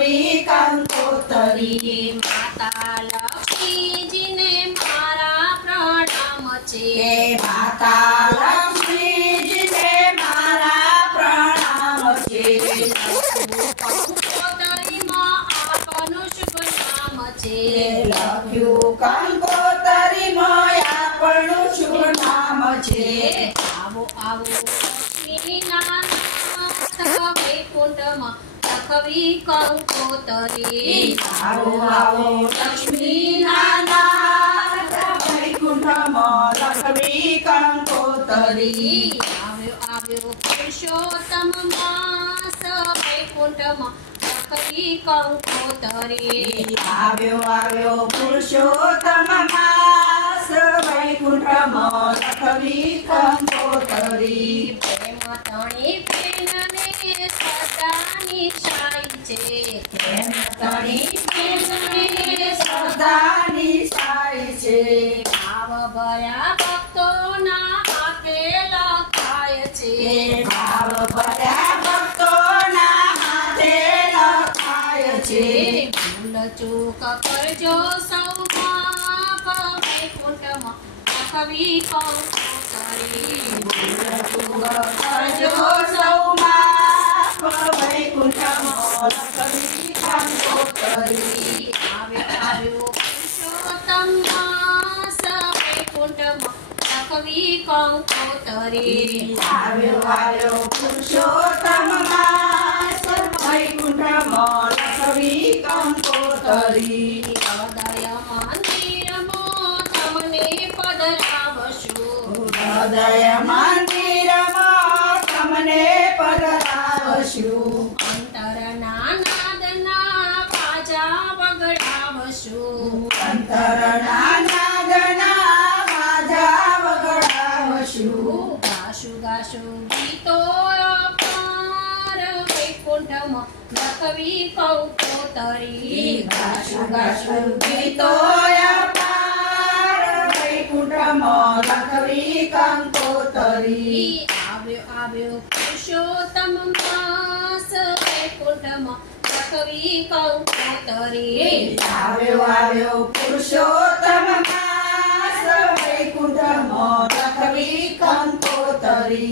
લખવી કંકોતરી માતા લક્ષ્મીજીને મારા પ્રણામ છે માતા લક્ષ્મીજીને મારા પ્રણામ છે કંકોતરીમાં આપનું શુભ નામ છે લખ્યું કંકોતરીમાં આપણું શુભ નામ છે આવો આવો લક્ષ્મીનાથ વૈકુંઠમાં લખવી કંકોતરી આવો આવો લક્ષ્મીના નાથ વૈકુંઠમાં લખવી કંકોતરી આવ્યો આવ્યો પુરુષોત્તમ માસ વૈકુંઠમાં લખવી કંકોતરી આવ્યો આવ્યો પુરુષોત્તમ માસ વૈકુંઠમાં લખવી કંકોતરી પ્રેમ તણી પ્રેમને સદાની શાઈ છે પ્રેમ તણી પ્રેમને સદાની સાઈ છે ભાવ ભર્યા ભક્તોના હાથે લખાય છે ભાવ ભર્યા ભક્તોના હાથે લખાય છે ભૂલ ચૂક કરજો સૌ માફ વૈકુંઠમાં લખવી કંકોતરી કરજો સૌ માફ વૈકુંઠમાં લખવી કંકોતરી આવ્યો આવ્યો પુરુષોત્તમ માસ વૈકુંઠમાં લખવી કંકોતરી આવ્યો આવ્યો પુરુષોત્તમ માસ વૈકુંઠમાં લખવી કંકોતરી હૃદય મંદિરમાં તમને પધરાવશું હૃદય મંદિરમાં તમને પધરાવશું અંતરના નાદના બાજા વગડાવશું અંતરના નાદના બાજા વગાડવશું ગાશું ગાશું ગીતો અપાર વૈકુંઠમાં લખવી કંકોતરી ગાશું ગાશું ગીતો અપાર વૈકુંઠમાં લખવી કંકોતરી આવ્યો આવ્યો પુરુષોત્તમ માસ વૈકુંઠમાં લખવી કંકોતરી આવ્યો આવ્યો પુરુષોત્તમ માસ વૈકુંઠમાં લખવી કંકોતરી